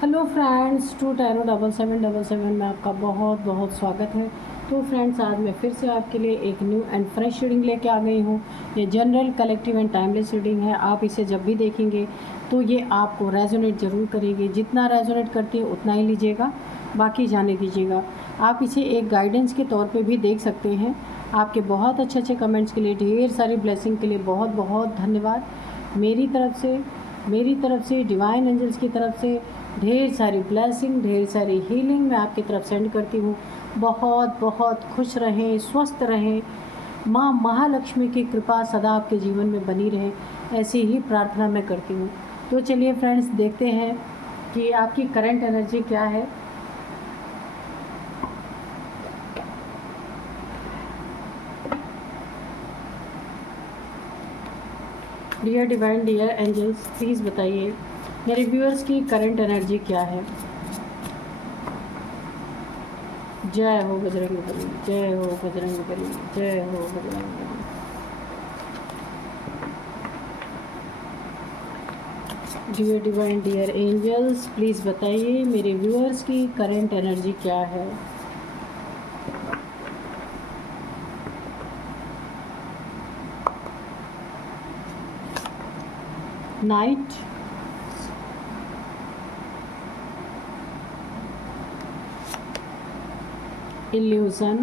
Hello friends, 2 10 7 7 7 में आपका बहुत बहुत स्वागत है। तो फ्रेंड्स, आज मैं फिर से आपके लिए एक न्यू एंड फ्रेश रीडिंग लेके आ गई हूँ। ये general, collective and timeless reading है। आप इसे जब भी देखेंगे तो ये आपको रेजोनेट ज़रूर करेगी। जितना रेजोनेट करती है उतना ही लीजिएगा, बाकी जाने दीजिएगा। आप इसे एक गाइडेंस के तौर पे भी देख सकते हैं। आपके बहुत अच्छे अच्छे कमेंट्स के लिए, ढेर सारी ब्लेसिंग के लिए बहुत बहुत धन्यवाद। मेरी तरफ से डिवाइन एंजल्स की तरफ से ढेर सारी ब्लेसिंग, ढेर सारी हीलिंग मैं आपकी तरफ सेंड करती हूँ। बहुत बहुत खुश रहें, स्वस्थ रहें, माँ महालक्ष्मी की कृपा सदा आपके जीवन में बनी रहे, ऐसी ही प्रार्थना मैं करती हूँ। तो चलिए फ्रेंड्स, देखते हैं कि आपकी करंट एनर्जी क्या है। Dear divine, dear angels, please बताइए मेरे व्यूअर्स की करंट एनर्जी क्या है। जय हो बजरंगबली, जय हो बजरंगबली, जय हो Bajrangbali. Dear divine, dear angels, please बताइए मेरे व्यूअर्स की करंट एनर्जी क्या है। Night, illusion,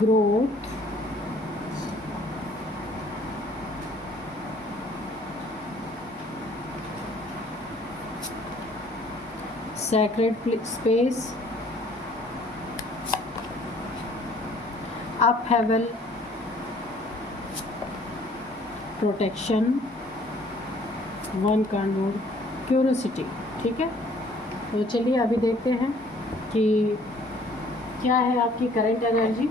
growth, sacred space, upheaval, protection, one candour, curiosity. ठीक है, तो चलिए अभी देखते हैं कि क्या है आपकी करंट एनर्जी।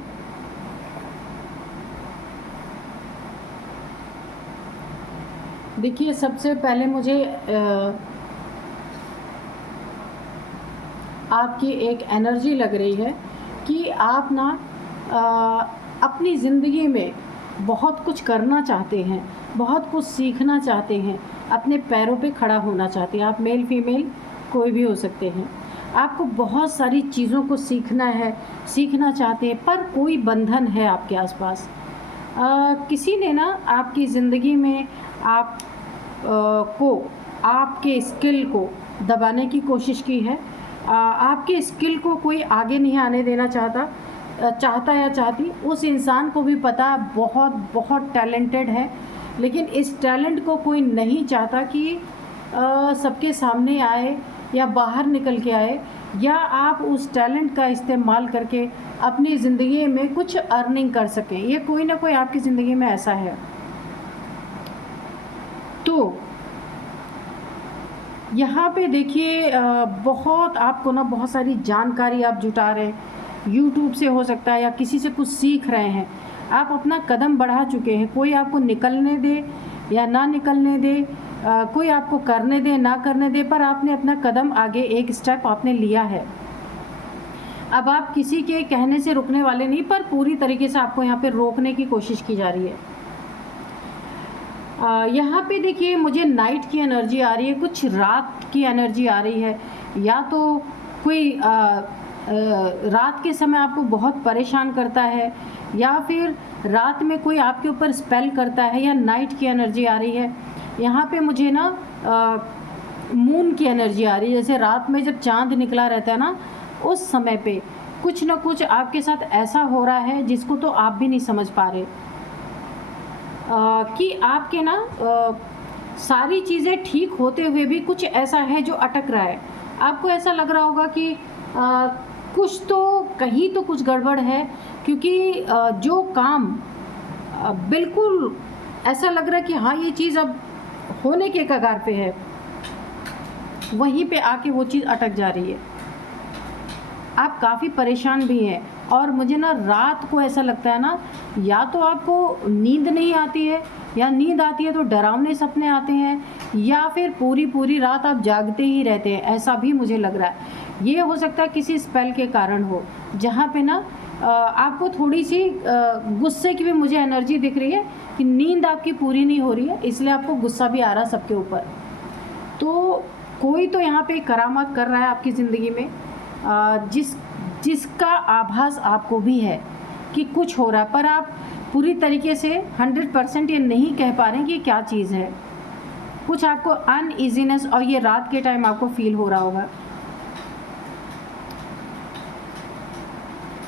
देखिए, सबसे पहले मुझे आपकी एक एनर्जी लग रही है कि आप ना अपनी ज़िंदगी में बहुत कुछ करना चाहते हैं, बहुत कुछ सीखना चाहते हैं, अपने पैरों पे खड़ा होना चाहते हैं। आप मेल फीमेल कोई भी हो सकते हैं। आपको बहुत सारी चीज़ों को सीखना है, सीखना चाहते हैं, पर कोई बंधन है आपके आसपास। किसी ने ना आपकी ज़िंदगी में आप को आपके स्किल को दबाने की कोशिश की है। आपके स्किल को कोई आगे नहीं आने देना चाहता या चाहती। उस इंसान को भी पता बहुत बहुत टैलेंटेड है, लेकिन इस टैलेंट को कोई नहीं चाहता कि सबके सामने आए या बाहर निकल के आए, या आप उस टैलेंट का इस्तेमाल करके अपनी ज़िंदगी में कुछ अर्निंग कर सकें। ये कोई ना कोई आपकी ज़िंदगी में ऐसा है। तो यहाँ पे देखिए, बहुत आपको ना बहुत सारी जानकारी आप जुटा रहे हैं। यूट्यूब से हो सकता है, या किसी से कुछ सीख रहे हैं। आप अपना कदम बढ़ा चुके हैं। कोई आपको निकलने दे या ना निकलने दे, कोई आपको करने दे ना करने दे, पर आपने अपना कदम आगे, एक स्टेप आपने लिया है। अब आप किसी के कहने से रुकने वाले नहीं, पर पूरी तरीके से आपको यहाँ पे रोकने की कोशिश की जा रही है। यहाँ पे देखिए, मुझे नाइट की एनर्जी आ रही है, कुछ रात की एनर्जी आ रही है। या तो कोई रात के समय आपको बहुत परेशान करता है, या फिर रात में कोई आपके ऊपर स्पेल करता है, या नाइट की एनर्जी आ रही है। यहाँ पे मुझे ना मून की एनर्जी आ रही है। जैसे रात में जब चांद निकला रहता है ना, उस समय पे कुछ ना कुछ आपके साथ ऐसा हो रहा है जिसको तो आप भी नहीं समझ पा रहे। कि आपके ना सारी चीज़ें ठीक होते हुए भी कुछ ऐसा है जो अटक रहा है। आपको ऐसा लग रहा होगा कि कुछ तो, कहीं तो कुछ गड़बड़ है, क्योंकि जो काम बिल्कुल ऐसा लग रहा है कि हाँ, ये चीज़ अब होने के कगार पे है, वहीं पे आके वो चीज़ अटक जा रही है। आप काफ़ी परेशान भी हैं। और मुझे ना रात को ऐसा लगता है ना, या तो आपको नींद नहीं आती है, या नींद आती है तो डरावने सपने आते हैं, या फिर पूरी पूरी रात आप जागते ही रहते हैं। ऐसा भी मुझे लग रहा है। ये हो सकता है किसी स्पेल के कारण हो, जहाँ पे ना आपको थोड़ी सी गुस्से की भी मुझे एनर्जी दिख रही है कि नींद आपकी पूरी नहीं हो रही है, इसलिए आपको गुस्सा भी आ रहा है सबके ऊपर। तो कोई तो यहाँ पे करामात कर रहा है आपकी ज़िंदगी में, जिसका आभास आपको भी है कि कुछ हो रहा है, पर आप पूरी तरीके से 100% ये नहीं कह पा रहे हैं कि ये क्या चीज़ है। कुछ आपको अनईजीनेस और ये रात के टाइम आपको फील हो रहा होगा।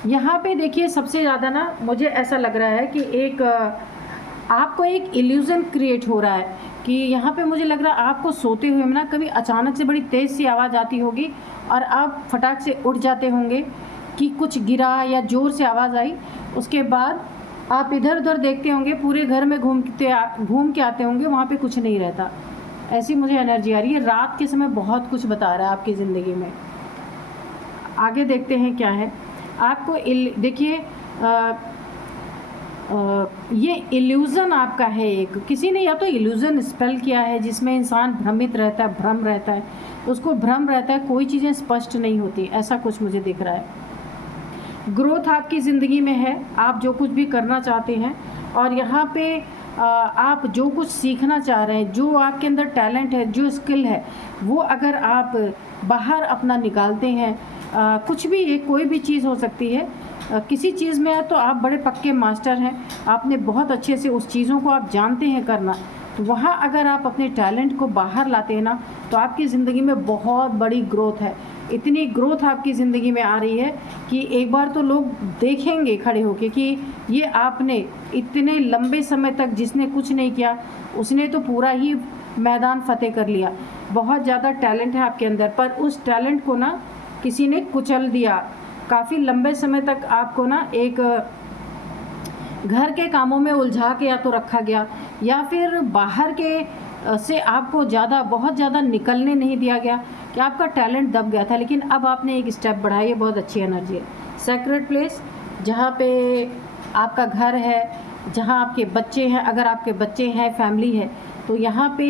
यहाँ पे देखिए सबसे ज़्यादा ना मुझे ऐसा लग रहा है कि आपको एक इल्यूज़न क्रिएट हो रहा है कि यहाँ पे मुझे लग रहा है आपको सोते हुए में ना कभी अचानक से बड़ी तेज़ सी आवाज़ आती होगी और आप फटाक से उठ जाते होंगे कि कुछ गिरा या ज़ोर से आवाज़ आई। उसके बाद आप इधर उधर देखते होंगे, पूरे घर में घूम के आते होंगे, वहाँ पे कुछ नहीं रहता। ऐसी मुझे एनर्जी आ रही है। रात के समय बहुत कुछ बता रहा है आपकी ज़िंदगी में। आगे देखते हैं क्या है। आपको देखिए ये इल्यूज़न आपका है एक, किसी ने या तो इल्यूज़न स्पेल किया है जिसमें इंसान भ्रमित रहता है, भ्रम रहता है, उसको भ्रम रहता है, कोई चीज़ें स्पष्ट नहीं होती, ऐसा कुछ मुझे दिख रहा है। ग्रोथ आपकी ज़िंदगी में है, आप जो कुछ भी करना चाहते हैं और यहाँ पे आप जो कुछ सीखना चाह रहे हैं, जो आपके अंदर टैलेंट है, जो स्किल है, वो अगर आप बाहर अपना निकालते हैं, कुछ भी ये कोई भी चीज़ हो सकती है, किसी चीज़ में है तो आप बड़े पक्के मास्टर हैं, आपने बहुत अच्छे से उस चीज़ों को आप जानते हैं करना, तो वहाँ अगर आप अपने टैलेंट को बाहर लाते हैं ना, तो आपकी ज़िंदगी में बहुत बड़ी ग्रोथ है। इतनी ग्रोथ आपकी ज़िंदगी में आ रही है कि एक बार तो लोग देखेंगे खड़े होके कि ये आपने इतने लंबे समय तक जिसने कुछ नहीं किया उसने तो पूरा ही मैदान फ़तेह कर लिया। बहुत ज़्यादा टैलेंट है आपके अंदर, पर उस टैलेंट को ना किसी ने कुचल दिया। काफ़ी लंबे समय तक आपको ना एक घर के कामों में उलझा के या तो रखा गया या फिर बाहर के से आपको बहुत ज़्यादा निकलने नहीं दिया गया कि आपका टैलेंट दब गया था, लेकिन अब आपने एक स्टेप बढ़ाई है। बहुत अच्छी एनर्जी है। सेक्रेट प्लेस, जहाँ पे आपका घर है, जहाँ आपके बच्चे हैं, अगर आपके बच्चे हैं, फैमिली है, तो यहाँ पे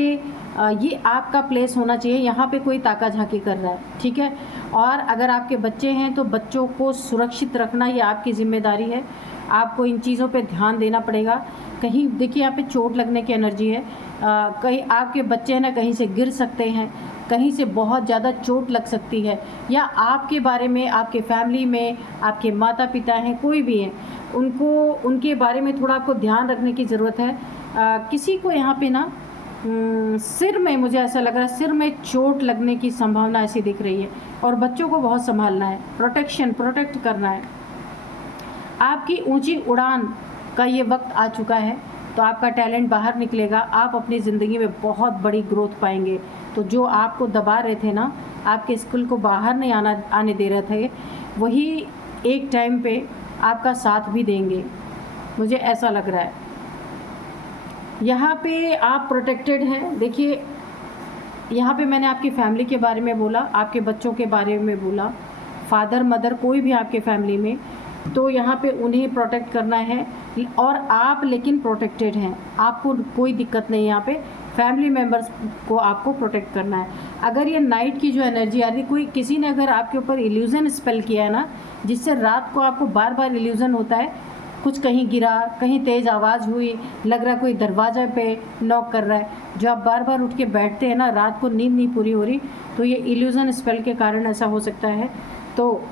ये आपका प्लेस होना चाहिए। यहाँ पे कोई ताका झाकी कर रहा है, ठीक है। और अगर आपके बच्चे हैं तो बच्चों को सुरक्षित रखना ये आपकी ज़िम्मेदारी है। आपको इन चीज़ों पे ध्यान देना पड़ेगा। कहीं देखिए यहाँ पे चोट लगने की एनर्जी है, कहीं आपके बच्चे हैं ना कहीं से गिर सकते हैं, कहीं से बहुत ज़्यादा चोट लग सकती है, या आपके बारे में, आपके फैमिली में आपके माता पिता हैं, कोई भी हैं, उनके बारे में थोड़ा आपको ध्यान रखने की ज़रूरत है। किसी को यहाँ पे ना सिर में, मुझे ऐसा लग रहा है सिर में चोट लगने की संभावना ऐसी दिख रही है, और बच्चों को बहुत संभालना है, प्रोटेक्ट करना है। आपकी ऊंची उड़ान का ये वक्त आ चुका है, तो आपका टैलेंट बाहर निकलेगा, आप अपनी ज़िंदगी में बहुत बड़ी ग्रोथ पाएंगे। तो जो आपको दबा रहे थे ना, आपके स्किल को बाहर नहीं आने दे रहे थे, वही एक टाइम पे आपका साथ भी देंगे, मुझे ऐसा लग रहा है। यहाँ पे आप प्रोटेक्टेड हैं। देखिए यहाँ पे मैंने आपकी फैमिली के बारे में बोला, आपके बच्चों के बारे में बोला, फादर मदर कोई भी आपके फैमिली में, तो यहाँ पे उन्हें प्रोटेक्ट करना है। और आप लेकिन प्रोटेक्टेड हैं, आपको कोई दिक्कत नहीं है। यहाँ पे फैमिली मेम्बर्स को आपको प्रोटेक्ट करना है। अगर ये नाइट की जो एनर्जी आ रही, किसी ने अगर आपके ऊपर इल्यूज़न स्पेल किया है ना, जिससे रात को आपको बार बार इल्यूज़न होता है, कुछ कहीं गिरा, कहीं तेज़ आवाज़ हुई, लग रहा कोई दरवाज़ा पे नॉक कर रहा है, जो आप बार बार उठ के बैठते हैं ना, रात को नींद नहीं पूरी हो रही, तो ये इल्यूज़न स्पेल के कारण ऐसा हो सकता है। तो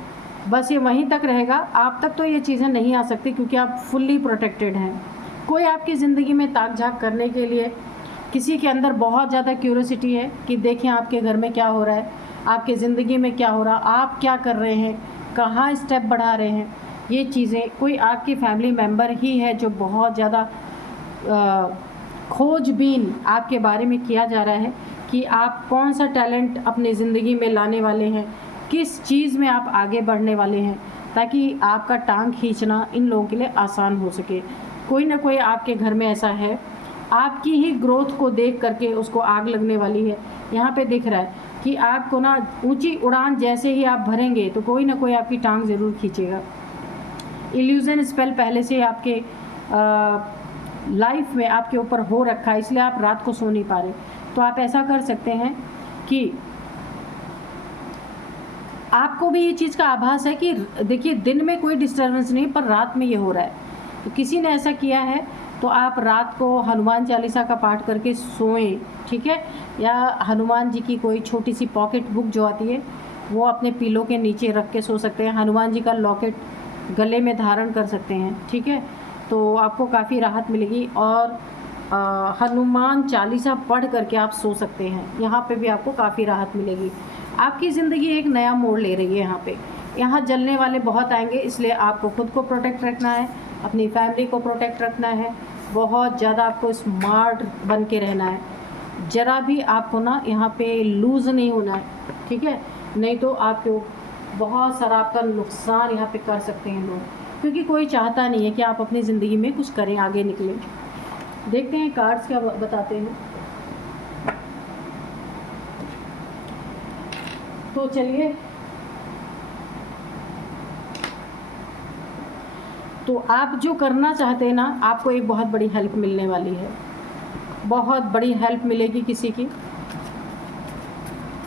बस ये वहीं तक रहेगा, आप तक तो ये चीज़ें नहीं आ सकती क्योंकि आप फुल्ली प्रोटेक्टेड हैं। कोई आपकी ज़िंदगी में ताक झाक करने के लिए, किसी के अंदर बहुत ज़्यादा क्यूरियोसिटी है कि देखें आपके घर में क्या हो रहा है, आपके ज़िंदगी में क्या हो रहा, आप क्या कर रहे हैं, कहाँ स्टेप बढ़ा रहे हैं, ये चीज़ें कोई आपकी फैमिली मेम्बर ही है जो बहुत ज़्यादा खोजबीन आपके बारे में किया जा रहा है कि आप कौन सा टैलेंट अपनी ज़िंदगी में लाने वाले हैं, किस चीज़ में आप आगे बढ़ने वाले हैं, ताकि आपका टांग खींचना इन लोगों के लिए आसान हो सके। कोई ना कोई आपके घर में ऐसा है, आपकी ही ग्रोथ को देख करके उसको आग लगने वाली है। यहाँ पे दिख रहा है कि आपको ना ऊंची उड़ान जैसे ही आप भरेंगे तो कोई ना कोई आपकी टांग ज़रूर खींचेगा। इल्यूज़न स्पेल पहले से आपके लाइफ में आपके ऊपर हो रखा है, इसलिए आप रात को सो नहीं पा रहे। तो आप ऐसा कर सकते हैं कि आपको भी ये चीज़ का आभास है कि देखिए दिन में कोई डिस्टर्बेंस नहीं, पर रात में ये हो रहा है। तो किसी ने ऐसा किया है तो आप रात को हनुमान चालीसा का पाठ करके सोएं, ठीक है। या हनुमान जी की कोई छोटी सी पॉकेट बुक जो आती है वो अपने पिलो के नीचे रख के सो सकते हैं। हनुमान जी का लॉकेट गले में धारण कर सकते हैं, ठीक है। तो आपको काफ़ी राहत मिलेगी। और हनुमान चालीसा पढ़ करके आप सो सकते हैं, यहाँ पे भी आपको काफ़ी राहत मिलेगी। आपकी ज़िंदगी एक नया मोड़ ले रही है यहाँ पे। यहाँ जलने वाले बहुत आएंगे, इसलिए आपको खुद को प्रोटेक्ट रखना है, अपनी फैमिली को प्रोटेक्ट रखना है, बहुत ज़्यादा आपको स्मार्ट बन के रहना है। ज़रा भी आपको ना यहाँ पे लूज़ नहीं होना है, ठीक है। नहीं तो आपको बहुत सारा आपका नुकसान यहाँ पे कर सकते हैं लोग, क्योंकि कोई चाहता नहीं है कि आप अपनी ज़िंदगी में कुछ करें, आगे निकलें। देखते हैं कार्ड्स क्या बताते हैं। तो चलिए, तो आप जो करना चाहते हैं ना, आपको एक बहुत बड़ी हेल्प मिलने वाली है, बहुत बड़ी हेल्प मिलेगी किसी की।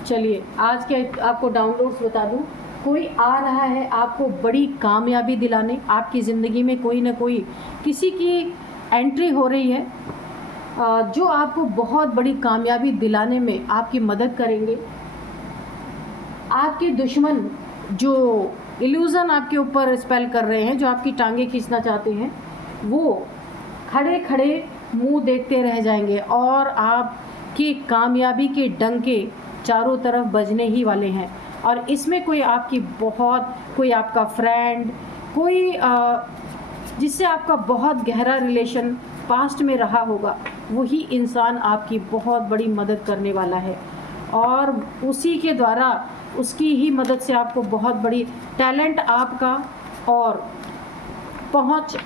चलिए आज के आपको डाउनलोड्स बता दूं। कोई आ रहा है आपको बड़ी कामयाबी दिलाने, आपकी ज़िंदगी में कोई ना कोई किसी की एंट्री हो रही है जो आपको बहुत बड़ी कामयाबी दिलाने में आपकी मदद करेंगे। आपके दुश्मन जो इल्यूज़न आपके ऊपर स्पेल कर रहे हैं, जो आपकी टांगें खींचना चाहते हैं, वो खड़े खड़े मुंह देखते रह जाएंगे और आपकी कामयाबी के डंके चारों तरफ बजने ही वाले हैं। और इसमें कोई आपकी कोई आपका फ्रेंड, कोई जिससे आपका बहुत गहरा रिलेशन पास्ट में रहा होगा, वही इंसान आपकी बहुत बड़ी मदद करने वाला है। और उसी के द्वारा, उसकी ही मदद से आपको बहुत बड़ी टैलेंट आपका और पहुंच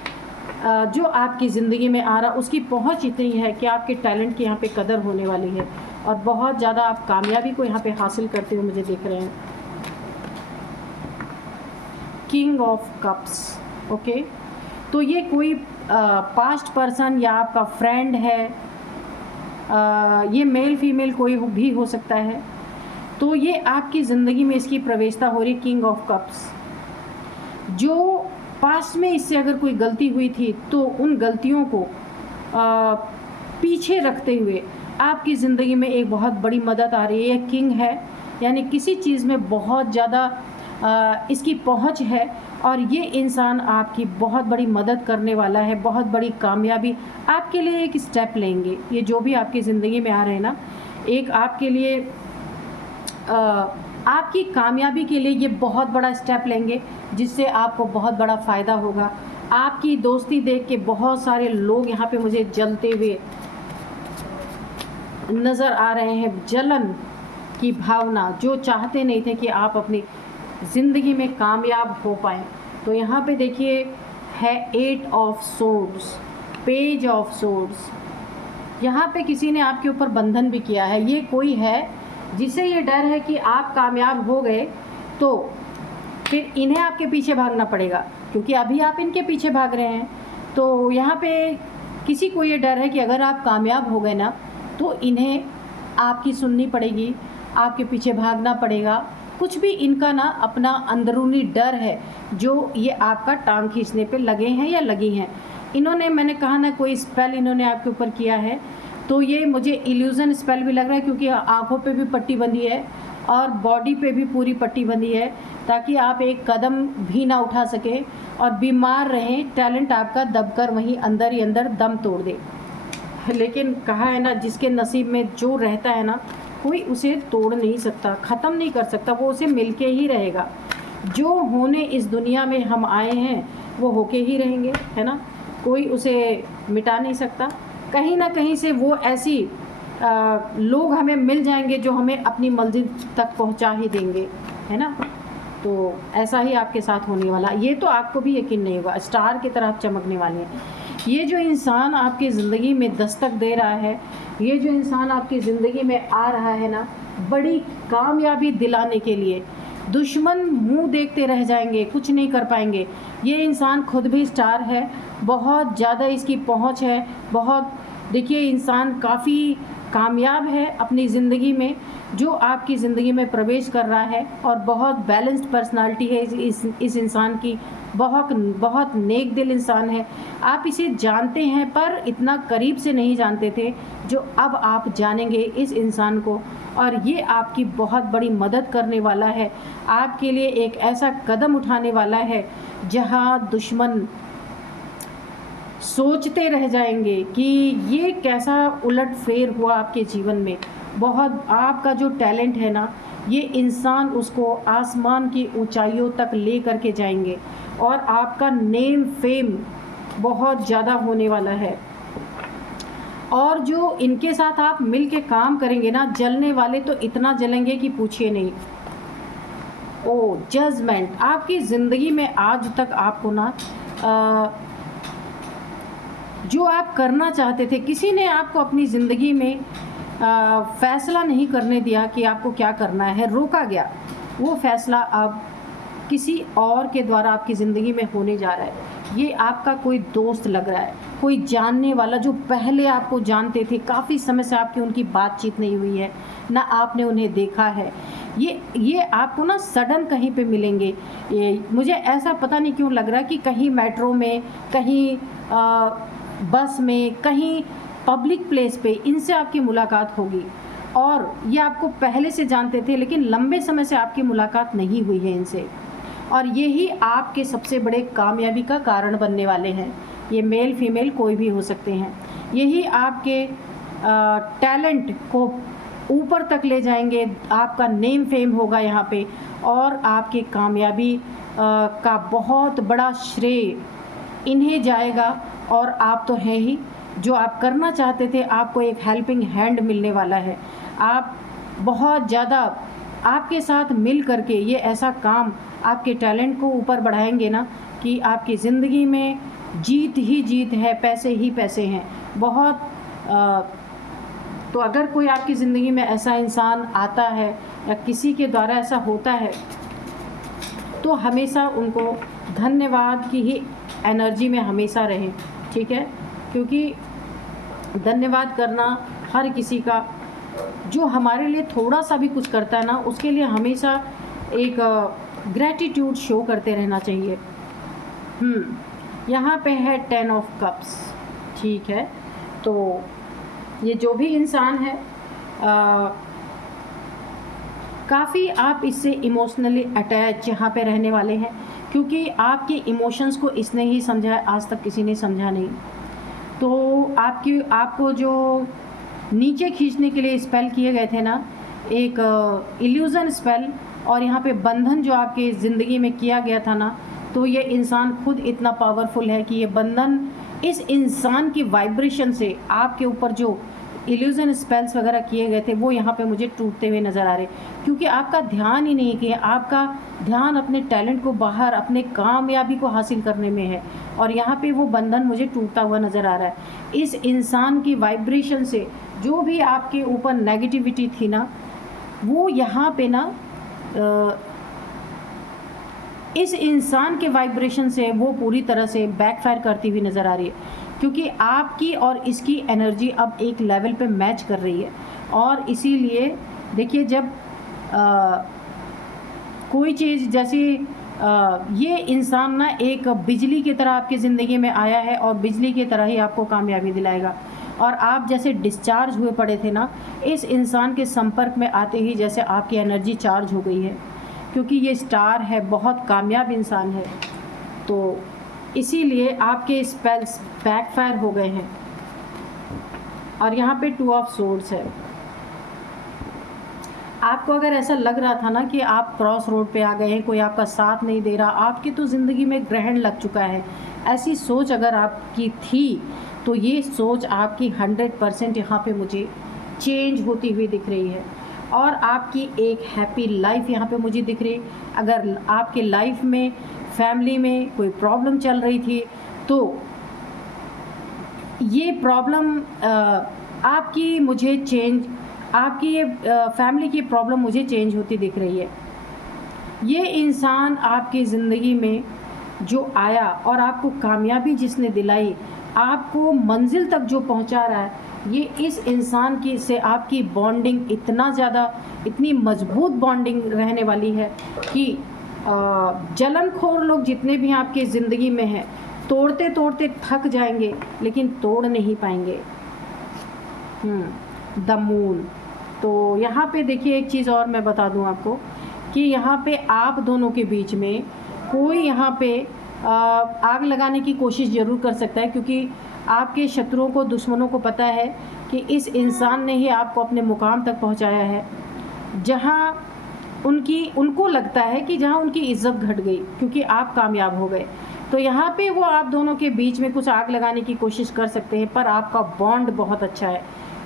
जो आपकी ज़िंदगी में आ रहा, उसकी पहुंच इतनी है कि आपके टैलेंट की यहाँ पे कदर होने वाली है और बहुत ज़्यादा आप कामयाबी को यहाँ पे हासिल करते हुए मुझे दिख रहे हैं। King of cups, okay. तो ये कोई पास्ट पर्सन या आपका फ्रेंड है, ये मेल फीमेल कोई भी हो सकता है। तो ये आपकी ज़िंदगी में इसकी प्रवेशता हो रही, किंग ऑफ कप्स। जो पास्ट में इससे अगर कोई गलती हुई थी तो उन गलतियों को पीछे रखते हुए आपकी ज़िंदगी में एक बहुत बड़ी मदद आ रही है। ये किंग है, यानी किसी चीज़ में बहुत ज़्यादा इसकी पहुंच है और ये इंसान आपकी बहुत बड़ी मदद करने वाला है, बहुत बड़ी कामयाबी आपके लिए एक स्टेप लेंगे। ये जो भी आपकी ज़िंदगी में आ रहे हैं ना, एक आपके लिए आपकी कामयाबी के लिए ये बहुत बड़ा स्टेप लेंगे, जिससे आपको बहुत बड़ा फ़ायदा होगा। आपकी दोस्ती देख के बहुत सारे लोग यहाँ पे मुझे जलते हुए नज़र आ रहे हैं। जलन की भावना, जो चाहते नहीं थे कि आप अपनी ज़िंदगी में कामयाब हो पाएँ। तो यहाँ पे देखिए है 8 of swords, page of swords. यहाँ पे किसी ने आपके ऊपर बंधन भी किया है। ये कोई है जिसे ये डर है कि आप कामयाब हो गए तो फिर इन्हें आपके पीछे भागना पड़ेगा, क्योंकि अभी आप इनके पीछे भाग रहे हैं। तो यहाँ पे किसी को ये डर है कि अगर आप कामयाब हो गए ना तो इन्हें आपकी सुननी पड़ेगी, आपके पीछे भागना पड़ेगा। कुछ भी इनका ना अपना अंदरूनी डर है जो ये आपका टांग खींचने पे लगे हैं या लगी हैं। इन्होंने, मैंने कहा ना, कोई स्पेल इन्होंने आपके ऊपर किया है। तो ये मुझे इल्यूज़न स्पेल भी लग रहा है, क्योंकि आँखों पे भी पट्टी बंधी है और बॉडी पे भी पूरी पट्टी बंधी है, ताकि आप एक कदम भी ना उठा सकें और बीमार रहें। टैलेंट आपका दबकर वहीं अंदर ही अंदर दम तोड़ दे। लेकिन कहा है ना, जिसके नसीब में जो रहता है ना, कोई उसे तोड़ नहीं सकता, ख़त्म नहीं कर सकता, वो उसे मिलके ही रहेगा। जो होने इस दुनिया में हम आए हैं वो होके ही रहेंगे, है ना। कोई उसे मिटा नहीं सकता। कहीं ना कहीं से वो ऐसी लोग हमें मिल जाएंगे जो हमें अपनी मंजिल तक पहुंचा ही देंगे, है ना। तो ऐसा ही आपके साथ होने वाला। ये तो आपको भी यकीन नहीं होगा, स्टार की तरह चमकने वाले हैं। ये जो इंसान आपकी ज़िंदगी में दस्तक दे रहा है, ये जो इंसान आपकी ज़िंदगी में आ रहा है ना, बड़ी कामयाबी दिलाने के लिए, दुश्मन मुंह देखते रह जाएंगे, कुछ नहीं कर पाएंगे। ये इंसान खुद भी स्टार है, बहुत ज़्यादा इसकी पहुंच है, बहुत देखिए इंसान काफ़ी कामयाब है अपनी ज़िंदगी में, जो आपकी ज़िंदगी में प्रवेश कर रहा है, और बहुत बैलेंस्ड पर्सनालिटी है इस इंसान की, बहुत बहुत नेक दिल इंसान है। आप इसे जानते हैं पर इतना करीब से नहीं जानते थे, जो अब आप जानेंगे इस इंसान को, और ये आपकी बहुत बड़ी मदद करने वाला है। आपके लिए एक ऐसा कदम उठाने वाला है जहाँ दुश्मन सोचते रह जाएंगे कि ये कैसा उलटफेर हुआ आपके जीवन में। बहुत आपका जो टैलेंट है ना, ये इंसान उसको आसमान की ऊंचाइयों तक ले करके जाएंगे, और आपका नेम फेम बहुत ज़्यादा होने वाला है। और जो इनके साथ आप मिल के काम करेंगे ना, जलने वाले तो इतना जलेंगे कि पूछिए नहीं। ओ जजमेंट, आपकी ज़िंदगी में आज तक आपको ना जो आप करना चाहते थे, किसी ने आपको अपनी ज़िंदगी में फ़ैसला नहीं करने दिया कि आपको क्या करना है, रोका गया। वो फ़ैसला अब किसी और के द्वारा आपकी ज़िंदगी में होने जा रहा है। ये आपका कोई दोस्त लग रहा है, कोई जानने वाला, जो पहले आपको जानते थे, काफ़ी समय से आपकी उनकी बातचीत नहीं हुई है, ना आपने उन्हें देखा है। ये आपको ना सडन कहीं पे मिलेंगे। ये मुझे ऐसा पता नहीं क्यों लग रहा है कि कहीं मेट्रो में, कहीं बस में, कहीं पब्लिक प्लेस पे इनसे आपकी मुलाकात होगी, और ये आपको पहले से जानते थे लेकिन लंबे समय से आपकी मुलाकात नहीं हुई है इनसे, और यही आपके सबसे बड़े कामयाबी का कारण बनने वाले हैं। ये मेल फीमेल कोई भी हो सकते हैं। यही आपके टैलेंट को ऊपर तक ले जाएंगे, आपका नेम फेम होगा यहाँ पे, और आपकी कामयाबी का बहुत बड़ा श्रेय इन्हें जाएगा। और आप तो हैं ही, जो आप करना चाहते थे, आपको एक हेल्पिंग हैंड मिलने वाला है। आप बहुत ज़्यादा आपके साथ मिल करके ये ऐसा काम आपके टैलेंट को ऊपर बढ़ाएंगे ना, कि आपकी ज़िंदगी में जीत ही जीत है, पैसे ही पैसे हैं बहुत। तो अगर कोई आपकी ज़िंदगी में ऐसा इंसान आता है या किसी के द्वारा ऐसा होता है, तो हमेशा उनको धन्यवाद की ही एनर्जी में हमेशा रहें, ठीक है? क्योंकि धन्यवाद करना हर किसी का, जो हमारे लिए थोड़ा सा भी कुछ करता है ना, उसके लिए हमेशा एक ग्रैटिट्यूड शो करते रहना चाहिए। यहाँ पे है 10 ऑफ कप्स, ठीक है? तो ये जो भी इंसान है, काफ़ी आप इससे इमोशनली अटैच यहाँ पे रहने वाले हैं, क्योंकि आपके इमोशंस को इसने ही समझा है, आज तक किसी ने समझा नहीं। तो आपको जो नीचे खींचने के लिए स्पेल किए गए थे ना, एक इल्यूज़न स्पेल, और यहाँ पे बंधन जो आपके ज़िंदगी में किया गया था ना, तो ये इंसान खुद इतना पावरफुल है कि ये बंधन, इस इंसान की वाइब्रेशन से आपके ऊपर जो इल्यूज़न स्पेल्स वगैरह किए गए थे, वो यहाँ पे मुझे टूटते हुए नज़र आ रहे, क्योंकि आपका ध्यान ही नहीं किया, आपका ध्यान अपने टैलेंट को बाहर, अपने कामयाबी को हासिल करने में है, और यहाँ पे वो बंधन मुझे टूटता हुआ नज़र आ रहा है। इस इंसान की वाइब्रेशन से जो भी आपके ऊपर नेगेटिविटी थी ना, वो यहाँ पे ना इस इंसान के वाइब्रेशन से वो पूरी तरह से बैकफायर करती हुई नज़र आ रही है, क्योंकि आपकी और इसकी एनर्जी अब एक लेवल पे मैच कर रही है। और इसीलिए देखिए, जब कोई चीज़ जैसे ये इंसान ना एक बिजली की तरह आपकी ज़िंदगी में आया है, और बिजली की तरह ही आपको कामयाबी दिलाएगा। और आप जैसे डिस्चार्ज हुए पड़े थे ना, इस इंसान के संपर्क में आते ही जैसे आपकी एनर्जी चार्ज हो गई है, क्योंकि ये स्टार है, बहुत कामयाब इंसान है। तो इसीलिए आपके स्पेल्स बैकफायर हो गए हैं। और यहाँ पे 2 ऑफ सोर्ड्स है। आपको अगर ऐसा लग रहा था ना कि आप क्रॉस रोड पे आ गए हैं, कोई आपका साथ नहीं दे रहा, आपकी तो ज़िंदगी में ग्रहण लग चुका है, ऐसी सोच अगर आपकी थी, तो ये सोच आपकी 100% यहाँ पे मुझे चेंज होती हुई दिख रही है। और आपकी एक हैप्पी लाइफ यहाँ पे मुझे दिख रही। अगर आपके लाइफ में, फैमिली में कोई प्रॉब्लम चल रही थी, तो ये प्रॉब्लम आपकी मुझे चेंज, आपकी ये फैमिली की प्रॉब्लम मुझे चेंज होती दिख रही है। ये इंसान आपकी ज़िंदगी में जो आया और आपको कामयाबी जिसने दिलाई, आपको मंजिल तक जो पहुंचा रहा है, ये इस इंसान की से आपकी बॉन्डिंग इतना ज़्यादा, इतनी मजबूत बॉन्डिंग रहने वाली है कि जलनखोर लोग जितने भी आपकी ज़िंदगी में हैं, तोड़ते तोड़ते थक जाएंगे लेकिन तोड़ नहीं पाएंगे। The moon. तो यहाँ पे देखिए एक चीज़ और मैं बता दूँ आपको कि यहाँ पे आप दोनों के बीच में कोई यहाँ पे आग लगाने की कोशिश ज़रूर कर सकता है, क्योंकि आपके शत्रुओं को, दुश्मनों को पता है कि इस इंसान ने ही आपको अपने मुकाम तक पहुँचाया है, जहाँ उनको लगता है कि जहाँ उनकी इज्जत घट गई क्योंकि आप कामयाब हो गए। तो यहाँ पे वो आप दोनों के बीच में कुछ आग लगाने की कोशिश कर सकते हैं, पर आपका बॉन्ड बहुत अच्छा है,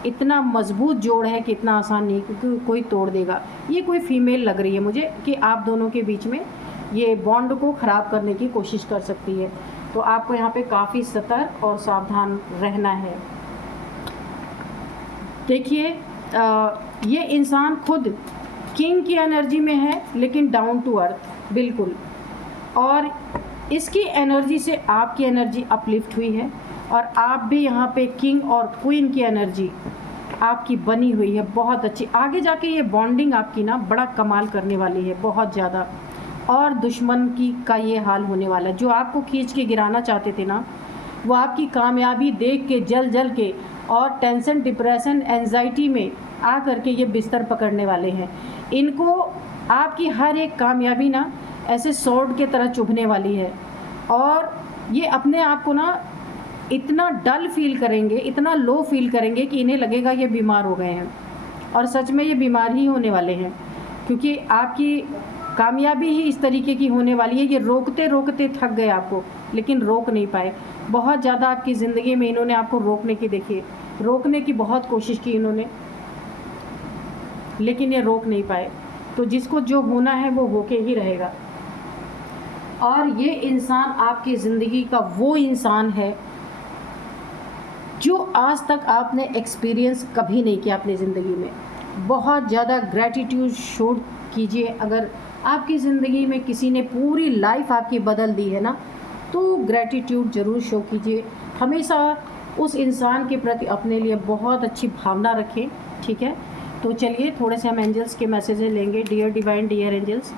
इतना मजबूत जोड़ है कि इतना आसान नहीं क्योंकि कोई तोड़ देगा। ये कोई फीमेल लग रही है मुझे कि आप दोनों के बीच में ये बॉन्ड को ख़राब करने की कोशिश कर सकती है। तो आपको यहाँ पे काफ़ी सतर्क और सावधान रहना है। देखिए ये इंसान खुद किंग की एनर्जी में है लेकिन डाउन टू अर्थ बिल्कुल, और इसकी एनर्जी से आपकी एनर्जी अपलिफ्ट हुई है, और आप भी यहाँ पे किंग और क्वीन की एनर्जी आपकी बनी हुई है बहुत अच्छी। आगे जाके ये बॉन्डिंग आपकी ना बड़ा कमाल करने वाली है, बहुत ज़्यादा। और दुश्मन का ये हाल होने वाला है, जो आपको खींच के गिराना चाहते थे ना, वो आपकी कामयाबी देख के जल के और टेंशन, डिप्रेशन, एंजाइटी में आ करके ये बिस्तर पकड़ने वाले हैं। इनको आपकी हर एक कामयाबी ना ऐसे स्वॉर्ड के तरह चुभने वाली है, और ये अपने आप को ना इतना डल फील करेंगे, इतना लो फील करेंगे कि इन्हें लगेगा ये बीमार हो गए हैं, और सच में ये बीमार ही होने वाले हैं, क्योंकि आपकी कामयाबी ही इस तरीके की होने वाली है। ये रोकते रोकते थक गए आपको, लेकिन रोक नहीं पाए। बहुत ज़्यादा आपकी ज़िंदगी में इन्होंने आपको रोकने की बहुत कोशिश की इन्होंने, लेकिन ये रोक नहीं पाए। तो जिसको जो होना है वो होके ही रहेगा। और ये इंसान आपकी ज़िंदगी का वो इंसान है जो आज तक आपने एक्सपीरियंस कभी नहीं किया अपनी ज़िंदगी में। बहुत ज़्यादा ग्रैटिट्यूड शो कीजिए। अगर आपकी ज़िंदगी में किसी ने पूरी लाइफ आपकी बदल दी है ना, तो ग्रैटिट्यूड ज़रूर शो कीजिए। हमेशा उस इंसान के प्रति अपने लिए बहुत अच्छी भावना रखें, ठीक है। तो चलिए थोड़े से हम एंजल्स के मैसेजेस लेंगे। डियर डिवाइन, डियर एंजल्स,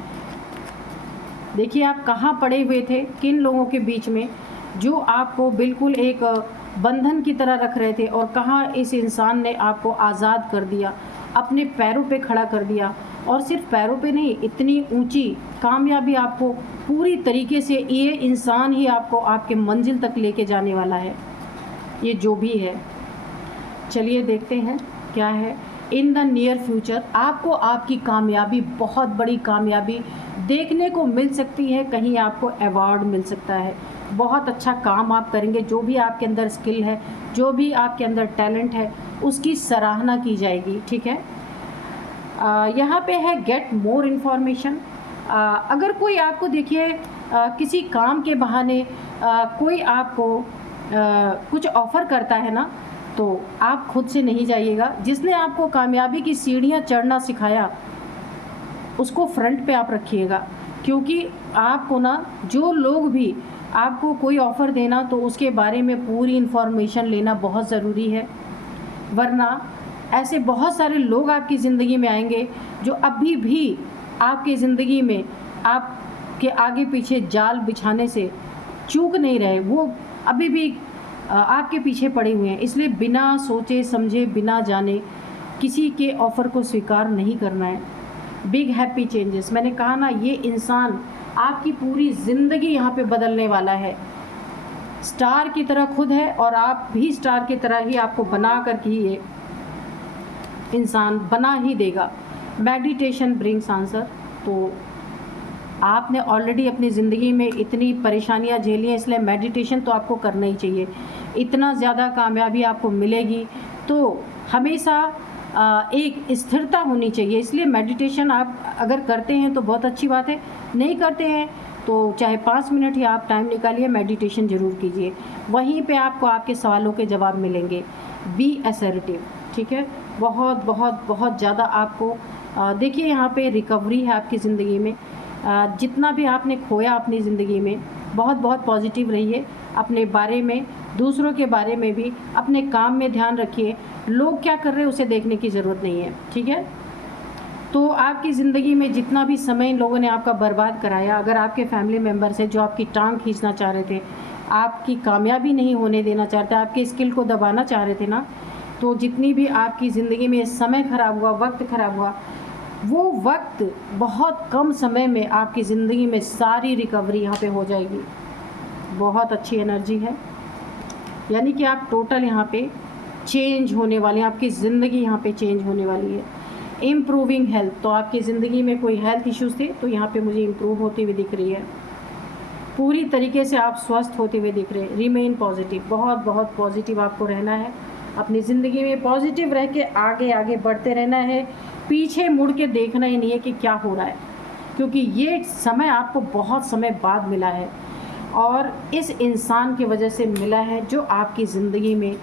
देखिए आप कहाँ पड़े हुए थे, किन लोगों के बीच में जो आपको बिल्कुल एक बंधन की तरह रख रहे थे, और कहाँ इस इंसान ने आपको आज़ाद कर दिया, अपने पैरों पे खड़ा कर दिया। और सिर्फ पैरों पे नहीं, इतनी ऊंची कामयाबी आपको पूरी तरीके से ये इंसान ही आपको आपके मंजिल तक लेके जाने वाला है। ये जो भी है, चलिए देखते हैं क्या है। इन द नियर फ्यूचर आपको आपकी कामयाबी, बहुत बड़ी कामयाबी देखने को मिल सकती है। कहीं आपको अवार्ड मिल सकता है। बहुत अच्छा काम आप करेंगे। जो भी आपके अंदर स्किल है, जो भी आपके अंदर टैलेंट है, उसकी सराहना की जाएगी, ठीक है। यहाँ पे है गेट मोर इन्फॉर्मेशन। अगर कोई आपको देखिए किसी काम के बहाने कोई आपको कुछ ऑफ़र करता है ना, तो आप खुद से नहीं जाइएगा। जिसने आपको कामयाबी की सीढ़ियाँ चढ़ना सिखाया, उसको फ्रंट पे आप रखिएगा, क्योंकि आपको ना जो लोग भी आपको कोई ऑफ़र देना, तो उसके बारे में पूरी इन्फॉर्मेशन लेना बहुत ज़रूरी है। वरना ऐसे बहुत सारे लोग आपकी ज़िंदगी में आएंगे जो अभी भी आपकी ज़िंदगी में आपके आगे पीछे जाल बिछाने से चूक नहीं रहे। वो अभी भी आपके पीछे पड़े हुए हैं। इसलिए बिना सोचे समझे, बिना जाने किसी के ऑफ़र को स्वीकार नहीं करना है। बिग हैप्पी चेंजेस, मैंने कहा ना, ये इंसान आपकी पूरी ज़िंदगी यहाँ पे बदलने वाला है। स्टार की तरह खुद है, और आप भी स्टार की तरह ही आपको बना कर के ये इंसान बना ही देगा। Meditation brings answer. तो आपने ऑलरेडी अपनी ज़िंदगी में इतनी परेशानियां झेली हैं, इसलिए मेडिटेशन तो आपको करना ही चाहिए। इतना ज़्यादा कामयाबी आपको मिलेगी, तो हमेशा एक स्थिरता होनी चाहिए। इसलिए मेडिटेशन आप अगर करते हैं तो बहुत अच्छी बात है, नहीं करते हैं तो चाहे 5 मिनट ही आप टाइम निकालिए, मेडिटेशन ज़रूर कीजिए। वहीं पे आपको आपके सवालों के जवाब मिलेंगे। बी असर्टिव, ठीक है। बहुत बहुत बहुत ज़्यादा आपको देखिए यहाँ पे रिकवरी है आपकी ज़िंदगी में। जितना भी आपने खोया अपनी ज़िंदगी में, बहुत बहुत पॉजिटिव रहिए, अपने बारे में दूसरों के बारे में भी, अपने काम में ध्यान रखिए। लोग क्या कर रहे हैं उसे देखने की ज़रूरत नहीं है, ठीक है। तो आपकी ज़िंदगी में जितना भी समय इन लोगों ने आपका बर्बाद कराया, अगर आपके फैमिली मेम्बर्स हैं जो आपकी टांग खींचना चाह रहे थे, आपकी कामयाबी नहीं होने देना चाहते, आपके स्किल को दबाना चाह रहे थे ना, तो जितनी भी आपकी ज़िंदगी में समय ख़राब हुआ, वक्त ख़राब हुआ, वो वक्त बहुत कम समय में आपकी ज़िंदगी में सारी रिकवरी यहाँ पे हो जाएगी। बहुत अच्छी एनर्जी है, यानी कि आप टोटल यहाँ पे चेंज होने वाले हैं, आपकी ज़िंदगी यहाँ पे चेंज होने वाली है। इम्प्रूविंग हेल्थ, तो आपकी ज़िंदगी में कोई हेल्थ इश्यूज़ थे तो यहाँ पे मुझे इम्प्रूव होती हुई दिख रही है। पूरी तरीके से आप स्वस्थ होते हुए दिख रहे हैं। रिमेन पॉजिटिव, बहुत बहुत पॉजिटिव आपको रहना है। अपनी ज़िंदगी में पॉजिटिव रह के आगे आगे बढ़ते रहना है। पीछे मुड़ के देखना ही नहीं है कि क्या हो रहा है, क्योंकि ये समय आपको बहुत समय बाद मिला है और इस इंसान की वजह से मिला है जो आपकी ज़िंदगी में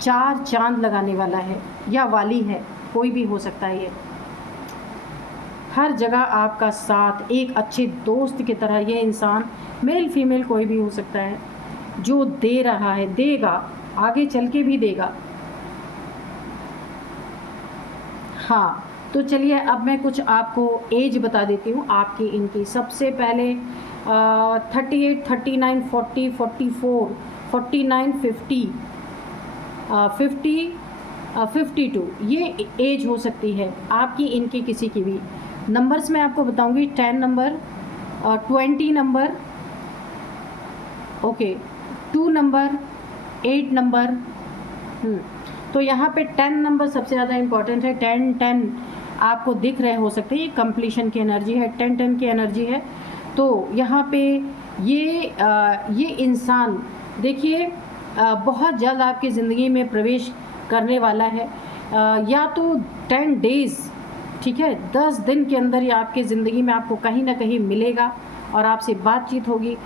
4 चांद लगाने वाला है या वाली है, कोई भी हो सकता है। ये हर जगह आपका साथ, एक अच्छे दोस्त की तरह ये इंसान, मेल फीमेल कोई भी हो सकता है, जो दे रहा है, देगा, आगे चल के भी देगा। हाँ, तो चलिए अब मैं कुछ आपको एज बता देती हूँ आपकी इनकी। सबसे पहले 38, 39, 40, 44, 49, 50, 50, 52 ये एज हो सकती है आपकी इनकी किसी की भी। नंबर्स मैं आपको बताऊंगी। 10 number, 20 number, okay, 2 number, 8 number. तो यहाँ पे 10 नंबर सबसे ज़्यादा इम्पॉर्टेंट है। 10 10 आपको दिख रहे हो सकते हैं, ये कंप्लीशन की एनर्जी है, 10 10 की एनर्जी है। तो यहाँ पे ये इंसान देखिए बहुत जल्द आपकी ज़िंदगी में प्रवेश करने वाला है, या तो 10 डेज़, ठीक है, 10 दिन के अंदर ये आपकी ज़िंदगी में आपको कहीं ना कहीं मिलेगा और आपसे बातचीत होगी।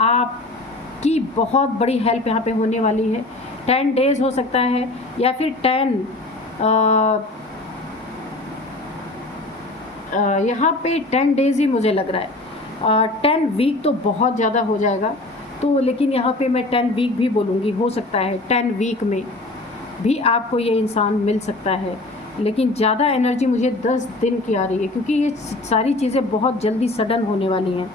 आपकी बहुत बड़ी हेल्प यहाँ पे होने वाली है। 10 डेज़ हो सकता है या फिर 10 यहाँ पे 10 डेज़ ही मुझे लग रहा है। 10 वीक तो बहुत ज़्यादा हो जाएगा, तो लेकिन यहाँ पे मैं 10 वीक भी बोलूँगी। हो सकता है 10 वीक में भी आपको ये इंसान मिल सकता है, लेकिन ज़्यादा एनर्जी मुझे 10 दिन की आ रही है, क्योंकि ये सारी चीज़ें बहुत जल्दी सडन होने वाली हैं।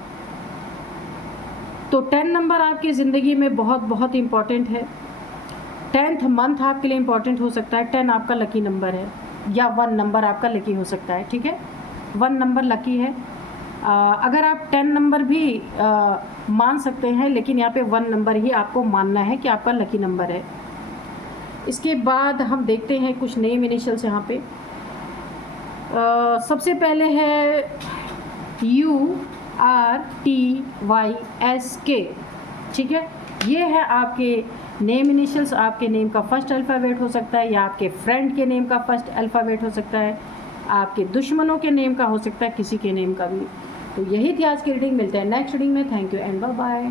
तो 10 नंबर आपकी ज़िंदगी में बहुत बहुत इम्पॉर्टेंट है। 10th मंथ आपके लिए इम्पॉर्टेंट हो सकता है। 10 आपका लकी नंबर है, या 1 नंबर आपका लकी हो सकता है, ठीक है, 1 नंबर लकी है। अगर आप 10 नंबर भी मान सकते हैं, लेकिन यहाँ पे 1 नंबर ही आपको मानना है कि आपका लकी नंबर है। इसके बाद हम देखते हैं कुछ नेम इनिशियल्स यहाँ पे। सबसे पहले है URTYSK, ठीक है, ये है आपके नेम इनिशियल्स। आपके नेम का फर्स्ट अल्फ़ाबेट हो सकता है, या आपके फ्रेंड के नेम का फर्स्ट अल्फ़ाबेट हो सकता है, आपके दुश्मनों के नेम का हो सकता है, किसी के नेम का भी। तो यही थी आज की रीडिंग। मिलते हैं नेक्स्ट रीडिंग में। Thank you and bye bye.